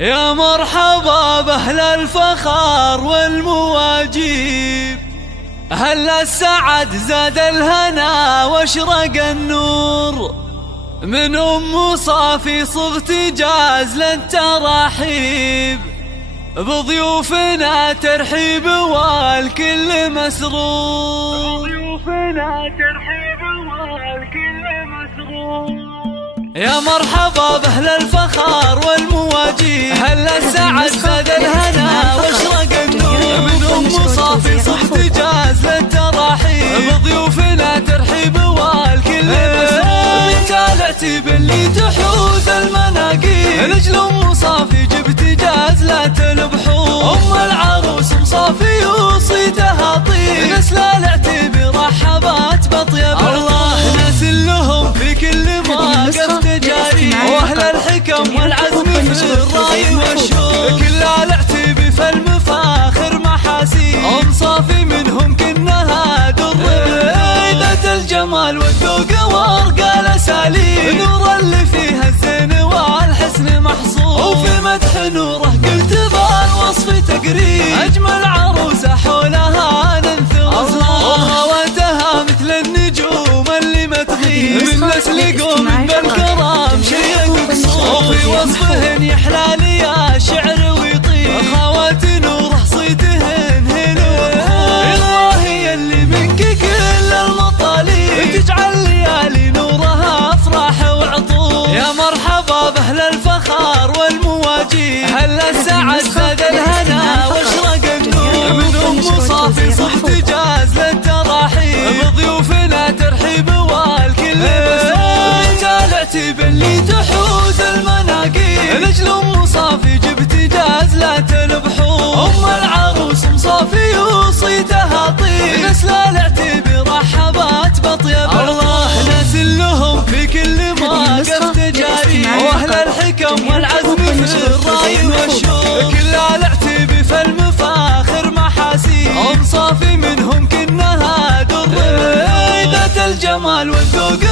يا مرحبا بأهل الفخار والمواجيب، أهل السعد زاد الهنا واشرق النور، من أم صافي صغت جاز للتراحيب، بضيوفنا ترحيب والكل مسرور، بضيوفنا ترحيب والكل مسرور. يا مرحبا بأهل الفخار والمواجيب، أهل السعد زاد الهنا واشرق النور، من أم صافي صغت جاز للتراحيب، بضيوفنا ترحيب والكل مسرور. انت العتيب اللي تحوز المناقيب، نجل أم صافي جبت جاز لا تلبحون، أم العروس أم صافي وصيتها طيب، نسل العتيب رحبات بطيب الله، ناس لهم في كل موقف تجاري، واهل الحكم والعزم في الراي والشوق، كل العتيب في المفاخر محاسيب، أم صافي منهم كنها در ذات الجمال والذوق وارقى الاساليب، نور اللي فيها الزين والحسن محصور، وفي مدح نوره قلت بالوصف تقريب، اجمل عروسه حولها ننثر وخواتها مثل النجوم اللي ما تغيب، من نسل قوم بالكرام شيء قصور، وفي وصفهن يحلى لي يا شعر ويطيب، خوات نوره صيتهن هنا الله هي اللي منك كل المطالب، تجعل ليالي نورها افراح وعطور. يا مرحبا باهل الفخار والمواجيب، اهل السعد زاد الهنا واشرق النور، من ام صافي صغت جاز للتراحيب، بضيوفنا ترحيب والكل مسرور. انت العتيب اللي تحوز المناقيب، نجل ام صافي جبت جاز لا تلبحون، ام العروس ام صافي وصيتها طيب، نسل العتيب رحبات بطيب الله، ناس لهم في كل موقف تجاري، واهل الحكم والعزم في الراي والشوق، كل العتيب في المفاخر محاسيب، ام صافي منهم كنها در ذات الجمال والذوق